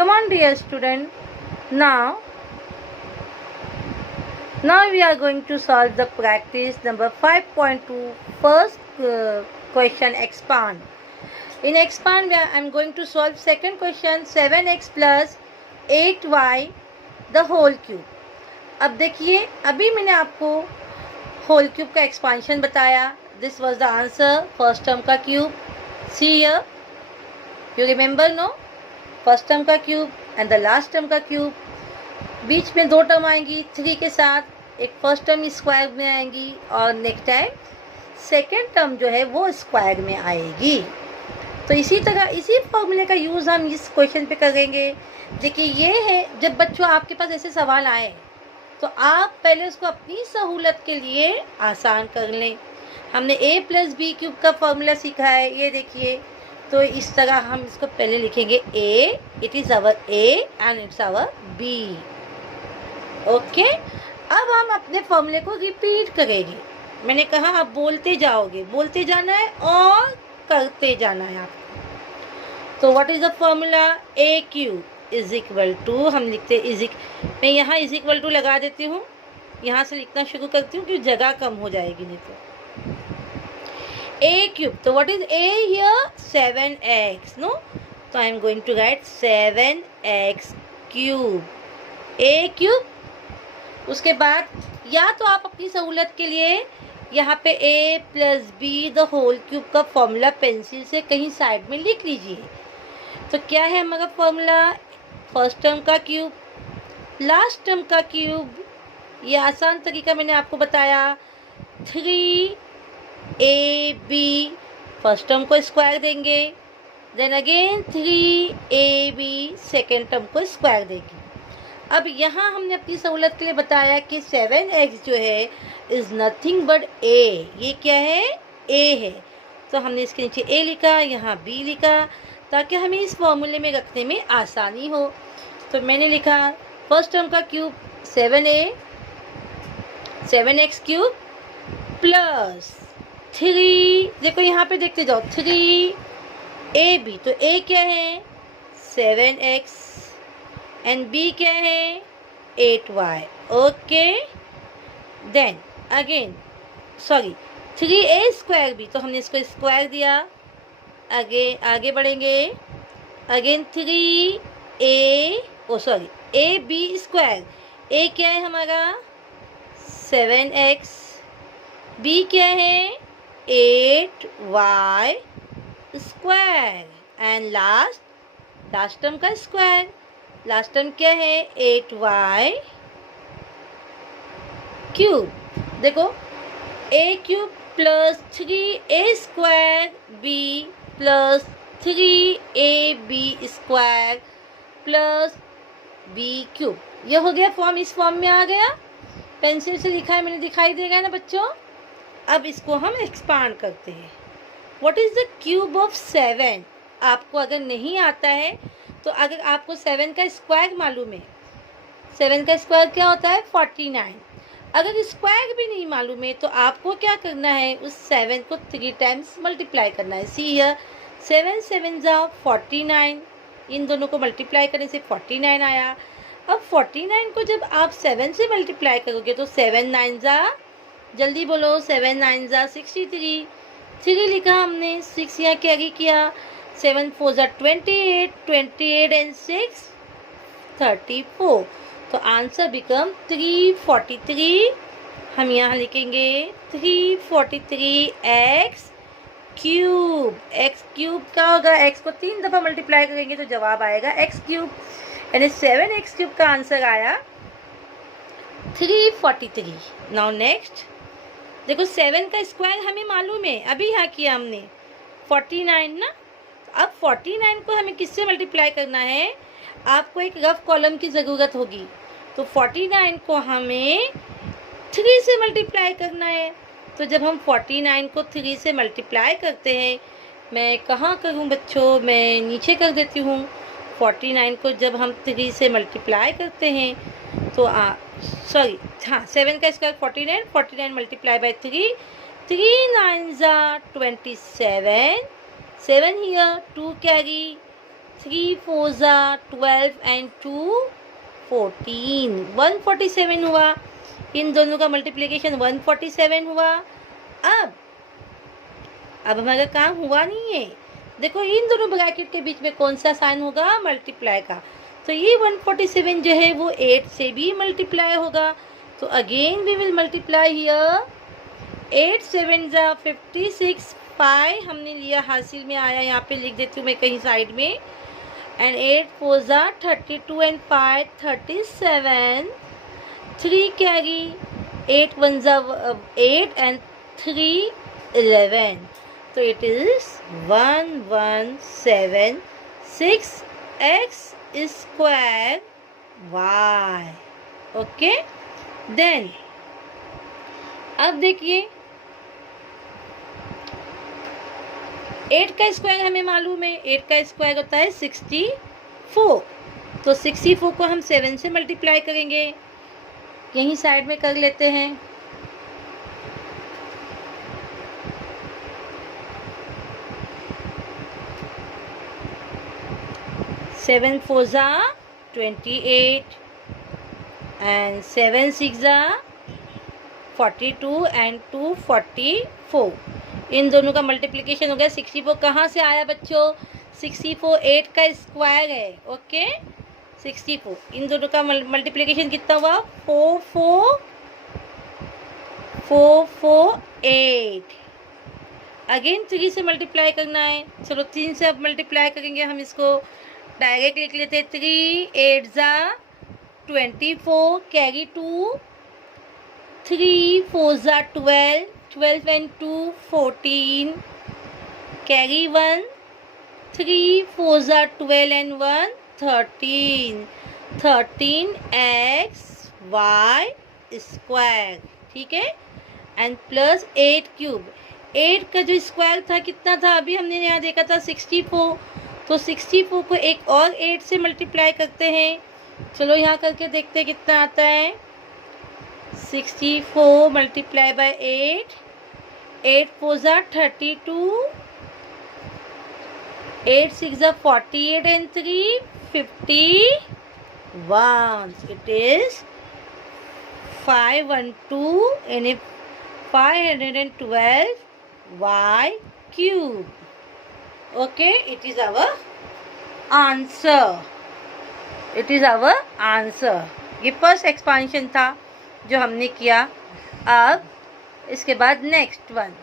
Come on, dear student. Now we are going to solve the practice number 5.2. First question, expand. In expand, I am going to solve second question, 7x plus 8y the whole cube. अब देखिए, अभी मैंने आपको whole cube का expansion बताया. This was the answer. First term का cube. See here, you remember no? First term का cube and the last term का क्यूब. बीच में दो टर्म आएंगी 3 के साथ. एक फर्स्ट टर्म स्क्वायर में आएंगी और नेक्स्ट टाइम सेकेंड टर्म जो है वो स्क्वायर में आएगी. तो इसी तरह इसी फॉर्मूले का यूज़ हम इस क्वेश्चन पे करेंगे. देखिए, ये है, जब बच्चों आपके पास ऐसे सवाल आए तो आप पहले उसको अपनी सहूलत के लिए आसान कर लें. हमने a प्लस बी क्यूब का फॉर्मूला सीखा है, ये देखिए. तो इस तरह हम इसको पहले लिखेंगे a, it is our a and it's our b. Okay. अब हम अपने फॉर्मूले को रिपीट करेंगे. मैंने कहा आप बोलते जाओगे, बोलते जाना है और करते जाना है आपको. तो what is the formula? a cube is equal to, हम लिखते हैं मैं यहाँ इज इक्वल टू लगा देती हूँ. यहाँ से लिखना शुरू करती हूँ क्योंकि जगह कम हो जाएगी नहीं तो. a क्यूब, तो what is a here? 7x. No, तो I am going to write 7x cube. a cube. उसके बाद या तो आप अपनी सहूलत के लिए यहाँ पे a plus b the whole cube का फॉर्मूला पेंसिल से कहीं साइड में लिख लीजिए. तो क्या है हमारा फॉर्मूला? फर्स्ट टर्म का क्यूब, लास्ट टर्म का क्यूब. ये आसान तरीका मैंने आपको बताया. 3ab, फर्स्ट टर्म को स्क्वायर देंगे. Then again 3ab, second term को स्क्वायर देंगे. अब यहाँ हमने अपनी सहूलत के लिए बताया कि 7x जो है इज़ नथिंग बट a. ये क्या है? a है. तो हमने इसके नीचे a लिखा, यहाँ b लिखा, ताकि हमें इस फॉर्मूले में रखने में आसानी हो. तो मैंने लिखा फर्स्ट टर्म का क्यूब 7x क्यूब प्लस 3, देखो यहाँ पे देखते जाओ, 3ab. तो a क्या है? 7x एंड b क्या है? 8y. Okay. Then again 3a square b, तो हमने इसको स्क्वायर दिया. आगे बढ़ेंगे. Again 3ab square. a क्या है हमारा? 7x. b क्या है? 8y square. And last term का स्क्वायर. लास्ट टर्म क्या है? 8y cube. देखो, a cube plus 3a square b plus 3ab square plus b cube. ये हो गया फॉर्म. इस फॉर्म में आ गया. पेंसिल से लिखा है मैंने, दिखाई देगा ना बच्चों? अब इसको हम एक्सपांड करते हैं. What is the cube of 7? आपको अगर नहीं आता है तो अगर आपको 7 का स्क्वायर मालूम है, 7 का स्क्वायर क्या होता है? 49. अगर स्क्वायर भी नहीं मालूम है तो आपको क्या करना है? उस 7 को 3 टाइम्स मल्टीप्लाई करना है. सी हियर, 7 7 जा 49. इन दोनों को मल्टीप्लाई करने से 49 आया. अब 49 को जब आप 7 से मल्टीप्लाई करोगे तो 7 9 जा, जल्दी बोलो, 7 9 जा 63. 3 लिखा हमने, 6 यहाँ कैरी किया. 7 4 जा 28, 28 एंड 6 34. तो आंसर बिकम 343. हम यहाँ लिखेंगे 343x क्यूब. x क्यूब क्या होगा? x को 3 दफ़ा मल्टीप्लाई करेंगे तो जवाब आएगा x क्यूब. यानी 7x क्यूब का आंसर आया 343. नाउ नेक्स्ट देखो, 7 का स्क्वायर हमें मालूम है, अभी यहाँ किया हमने 49 ना. अब 49 को हमें किससे मल्टीप्लाई करना है? आपको एक रफ कॉलम की ज़रूरत होगी. तो 49 को हमें 3 से मल्टीप्लाई करना है. तो जब हम 49 को 3 से मल्टीप्लाई करते हैं, मैं कहाँ करूँ बच्चों? मैं नीचे कर देती हूँ. 49 को जब हम 3 से मल्टीप्लाई करते हैं तो 7 का स्क्वायर 49, 49 मल्टीप्लाई बाय 3, 3 9 जा 27, 7 here, 2 carry, 3 4 12 and 2 14, 147 हुआ। इन दोनों का मल्टीप्लिकेशन 147 हुआ। अब हमारा काम हुआ नहीं है। देखो इन दोनों ब्रैकेट के बीच में कौन सा साइन होगा, मल्टीप्लाई का। तो ये 147 जो है वो 8 से भी मल्टीप्लाई होगा। तो again we will multiply here. 8 7 56, 5 हमने लिया, हासिल में आया, यहाँ पे लिख देती हूँ मैं कहीं साइड में। And 8 4 32 and 5 37, 3 carry, 8 1 8 and 3 11। तो it is 1176x square y। Okay, then अब देखिए 8 का स्क्वायर हमें मालूम है, 8 का स्क्वायर होता है 64। तो 64 को हम 7 से मल्टीप्लाई करेंगे, यहीं साइड में कर लेते हैं। Seven 4 28 and 7 6 42 and 2 44। इन दोनों का मल्टीप्लिकेशन हो गया। 64 कहाँ से आया बच्चों, 64 8 का स्क्वायर है। ओके, 64 इन दोनों का मल्टीप्लिकेशन कितना हुआ, 4 4 8। अगेन 3 से मल्टीप्लाई करना है। चलो 3 से अब मल्टीप्लाई करेंगे हम इसको। डायरेक्ट लिख लेते 3 8 24 carry 2, 3 4 12, 12 and 2 14, carry 1, 3 4 12 and 1 13, 13x y square. ठीक है, एंड प्लस 8 क्यूब। 8 का जो स्क्वायर था कितना था, अभी हमने यहाँ देखा था 64। तो 64 को एक और 8 से मल्टीप्लाई करते हैं। चलो यहाँ करके देखते हैं कितना आता है। 64 multiply by 8, 8 4 32, 8 6 48 and 3 51। It is 512 and 512 y cube। Okay, it is our answer। It is our answer। ये फर्स्ट एक्सपांशन था जो हमने किया। अब इसके बाद next one.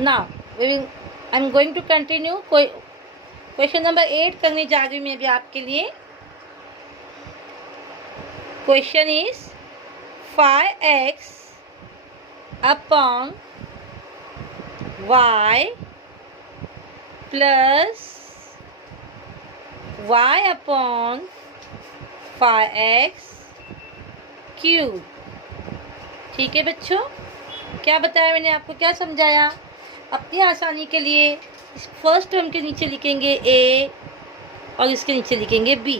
Now I am going to continue. Question number 8 करने जा रही हूँ मैं अभी आपके लिए। Question is 5x upon y plus y upon 5x cube. ठीक है बच्चों, क्या बताया मैंने आपको, क्या समझाया। अपनी आसानी के लिए इस फर्स्ट टर्म के नीचे लिखेंगे a और इसके नीचे लिखेंगे b।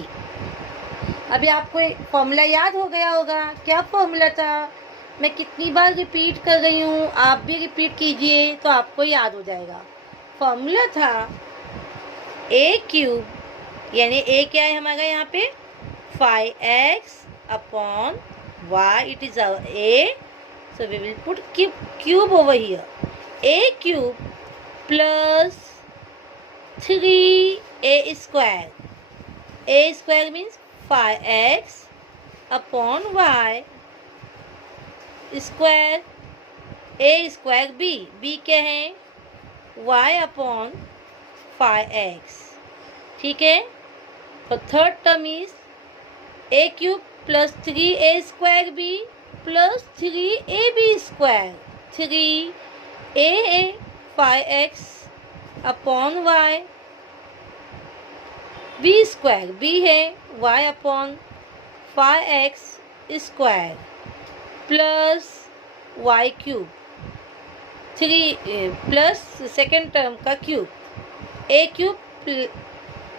अभी आपको फॉर्मूला याद हो गया होगा। क्या फॉर्मूला था, मैं कितनी बार रिपीट कर रही हूँ, आप भी रिपीट कीजिए तो आपको याद हो जाएगा। फॉर्मूला था a क्यूब, यानी a क्या है हमारा यहाँ पे 5x upon y। It is our a, so we will put cube over here। a cube plus 3a square। a square means 5x upon y square। a square b, b क्या है y upon 5x। ठीक है, तो third term is a cube plus 3a square b plus 3ab square. 3a 5x upon y, b square b है y upon 5x square plus y cube 3 plus second term का cube a cube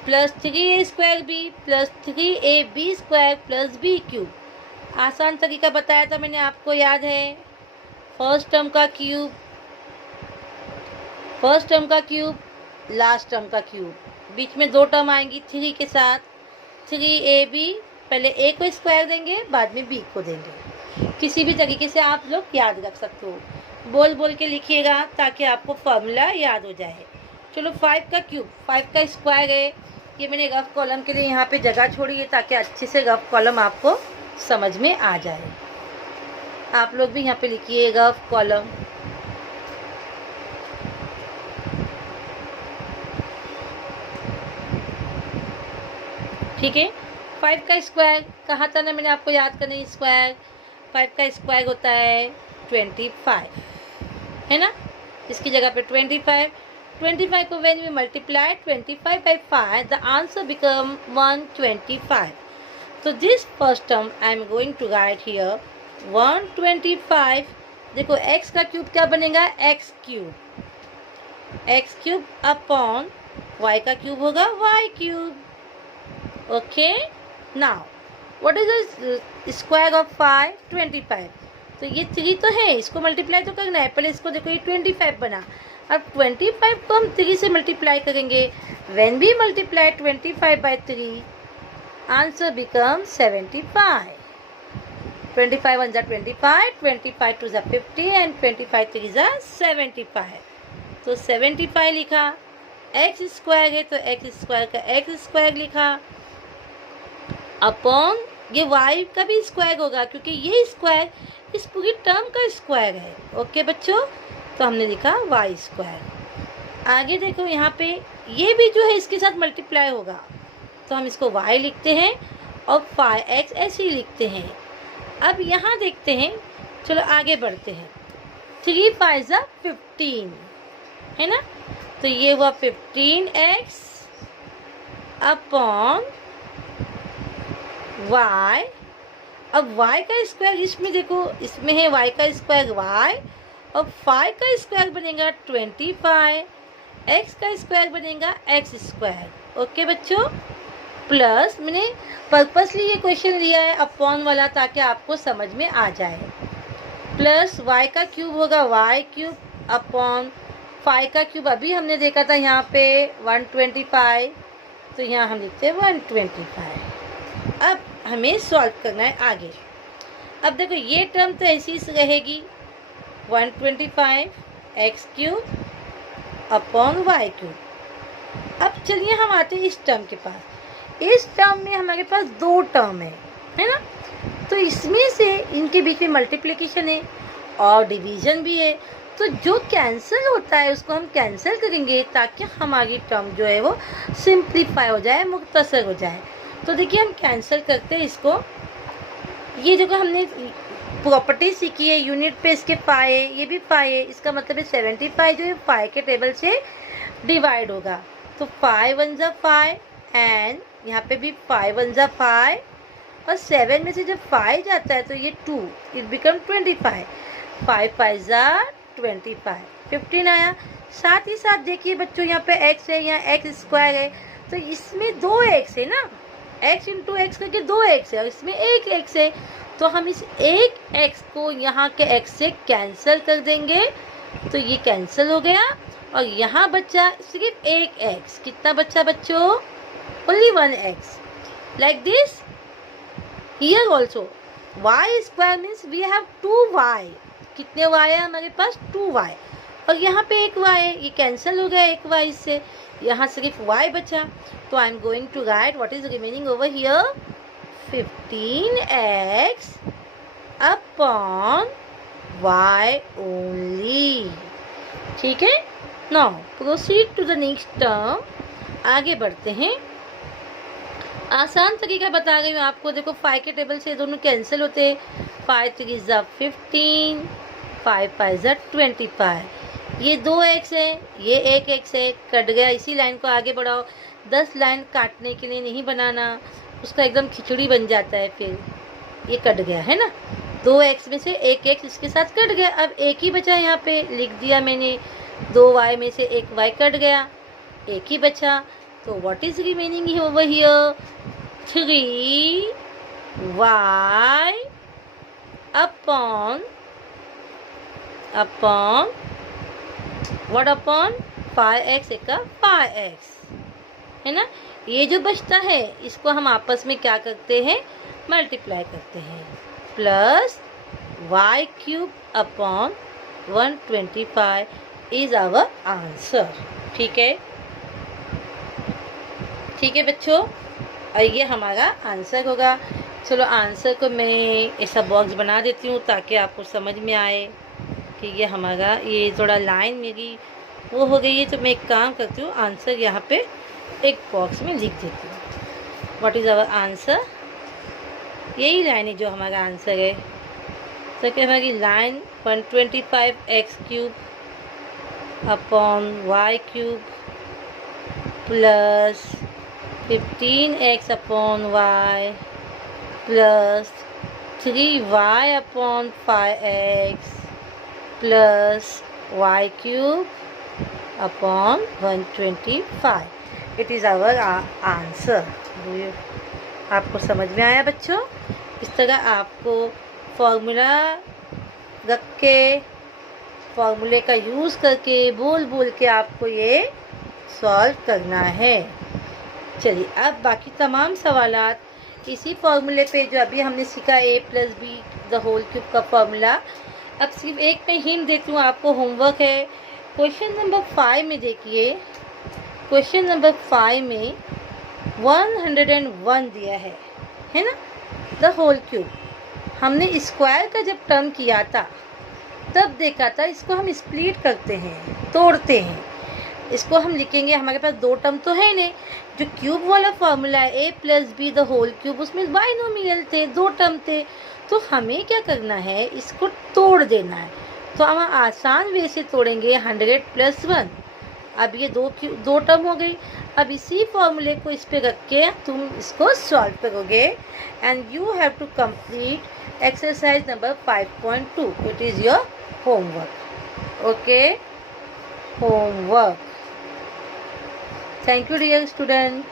plus 3a square b plus 3ab square plus b cube. आसान तरीका बताया था मैंने आपको, याद है। फर्स्ट टर्म का क्यूब, लास्ट टर्म का क्यूब, बीच में 2 टर्म आएंगी 3 के साथ, 3ab, पहले a को स्क्वायर देंगे, बाद में b को देंगे। किसी भी तरीके से आप लोग याद रख सकते हो, बोल बोल के लिखिएगा ताकि आपको फॉर्मूला याद हो जाए। चलो 5 का क्यूब, 5 का स्क्वायर है, ये मैंने रफ कॉलम के लिए यहाँ पे जगह छोड़ी है ताकि अच्छे से रफ कॉलम आपको समझ में आ जाए। आप लोग भी यहाँ पे लिखिए रफ कॉलम। ठीक है, 5 का स्क्वायर कहा था ना मैंने आपको याद करने, स्क्वायर 5 का स्क्वायर होता है 25, है ना। इसकी जगह पे 25 को when we multiply 25 by 5 the answer become 125। तो this first term I am going to write here 125। देखो x का क्यूब क्या बनेगा, x क्यूब अपॉन y का क्यूब होगा y cube. Okay, now what is the square of 5? 25। तो ये 3 तो है, इसको मल्टीप्लाई तो करना है, पहले इसको देखो ये 25 बना। अब 25 को हम 3 से मल्टीप्लाई करेंगे, when we multiply 25 by 3 answer become 75। 25 1 जा 25, 25 2 जा 50 एंड 25 3 जा 75। तो 75 लिखा, एक्स स्क्वायर है तो एक्स स्क्वायर का एक्स स्क्वायर लिखा, अपॉन ये y का भी स्क्वायर होगा क्योंकि ये स्क्वायर इस पूरी टर्म का स्क्वायर है। ओके बच्चों, तो हमने लिखा y स्क्वायर। आगे देखो यहाँ पे ये भी जो है इसके साथ मल्टीप्लाई होगा, तो हम इसको y लिखते हैं और 5x ऐसे ही लिखते हैं। अब यहाँ देखते हैं, चलो आगे बढ़ते हैं। 3 5 जा 15, है ना, तो ये हुआ 15x अपॉन y। अब y का स्क्वायर इसमें देखो, इसमें है y का स्क्वायर y, और 5 का स्क्वायर बनेगा 25, x का स्क्वायर बनेगा x स्क्वायर। ओके बच्चों, प्लस मैंने पर्पसली ये क्वेश्चन लिया है अपॉन वाला ताकि आपको समझ में आ जाए। प्लस y का क्यूब होगा y क्यूब अपॉन 5 का क्यूब अभी हमने देखा था यहाँ पे 125, तो यहाँ हम लिखते हैं 125। अब हमें सॉल्व करना है आगे। अब देखो ये टर्म तो ऐसी रहेगी 125 x cube upon y cube. अब चलिए हम आते हैं इस टर्म के पास। इस टर्म में हमारे पास 2 टर्म है ना, तो इसमें से इनके बीच में मल्टीप्लिकेशन है और डिवीजन भी है, तो जो कैंसिल होता है उसको हम कैंसिल करेंगे ताकि हमारी टर्म जो है वो सिंप्लीफाई हो जाए, मुख्तसर हो जाए। तो देखिए हम कैंसिल करते हैं इसको। ये जो हमने प्रॉपर्टी सीखी है यूनिट पे, इसके फाइ है, ये भी फाइ है, इसका मतलब है 75 जो है फाइ के टेबल से डिवाइड होगा। तो 5 1 जा 5 एंड यहाँ पे भी 5 1 जा 5, और 7 में से जब 5 जाता है तो ये 2, इट बिकम 25। 5 5 जा 25, 15 आया। साथ ही साथ देखिए बच्चों यहाँ पे x है, यहाँ x स्क्वायर है, तो इसमें 2 x है ना, x इंटू एक्स करके 2 x है और इसमें 1 x है, तो हम इस 1 x को यहाँ के x से कैंसिल कर देंगे, तो ये कैंसिल हो गया और यहाँ बचा सिर्फ 1 x। कितना बचा बच्चों? Only 1 x। Like this here also y square means we have 2y। कितने y है हमारे पास? 2y, और यहाँ पे 1 y है, ये कैंसिल हो गया 1 y से, यहाँ सिर्फ y बचा। तो I am going to write what is remaining over here 15x upon y only. ठीक है, now proceed to the next term. आगे बढ़ते हैं, आसान तरीका बता रही हूँ आपको। देखो 5 के टेबल से दोनों कैंसिल होते हैं, 5 3 जा 15, 5 5 जा 25। ये 2 x है, ये 1 x है, कट गया। इसी लाइन को आगे बढ़ाओ, 10 लाइन काटने के लिए नहीं बनाना, उसका एकदम खिचड़ी बन जाता है, फिर ये कट गया है ना। 2 x में से 1 x इसके साथ कट गया, अब 1 ही बचा, यहाँ पे लिख दिया मैंने। 2 y में से 1 y कट गया, 1 ही बचा। तो what is remaining over here 3y upon what upon 5x का 5x। है ना। ये जो बचता है इसको हम आपस में क्या करते हैं, मल्टीप्लाई करते हैं। Plus y cube upon 125 is our answer. ठीक है, ठीक है बच्चों, और ये हमारा आंसर होगा। चलो आंसर को मैं ऐसा बॉक्स बना देती हूँ ताकि आपको समझ में आए कि ये हमारा, ये थोड़ा लाइन मेरी वो हो गई है, तो मैं एक काम करती हूँ, आंसर यहाँ पे एक बॉक्स में लिख देती हूँ। व्हाट इज़ आवर आंसर, यही लाइन है जो हमारा आंसर है। तो क्या हमारी line 125x cube upon y cube plus 15x upon y plus 3y upon 5x plus y cube upon 125, it is our answer. आपको समझ में आया बच्चों? इस तरह आपको फॉर्मूला रख के, फॉर्मूले का यूज़ करके, बोल बोल के आपको ये सॉल्व करना है। चलिए अब बाकी तमाम सवालात इसी फॉर्मूले पे जो अभी हमने सीखा a + b the whole cube का फॉर्मूला। अब सिर्फ एक मैं हिंट देती हूँ आपको, होमवर्क है। क्वेश्चन नंबर 5 में देखिए, क्वेश्चन नंबर 5 में 101 दिया है ना, द होल क्यूब। हमने स्क्वायर का जब टर्म किया था तब देखा था, इसको हम स्प्लिट करते हैं, तोड़ते हैं। इसको हम लिखेंगे, हमारे पास दो टर्म तो है नहीं, जो क्यूब वाला फॉर्मूला है a + b the whole cube, उसमें बाइनोमियल थे, दो टर्म थे। तो हमें क्या करना है, इसको तोड़ देना है। तो हम आसान वे से तोड़ेंगे 100 + 1। अब ये दो टर्म हो गई। अब इसी फॉर्मूले को इस पे रख के तुम इसको सॉल्व करोगे and you have to complete exercise number 5.2, it is your homework. Okay, homework. Thank you dear student.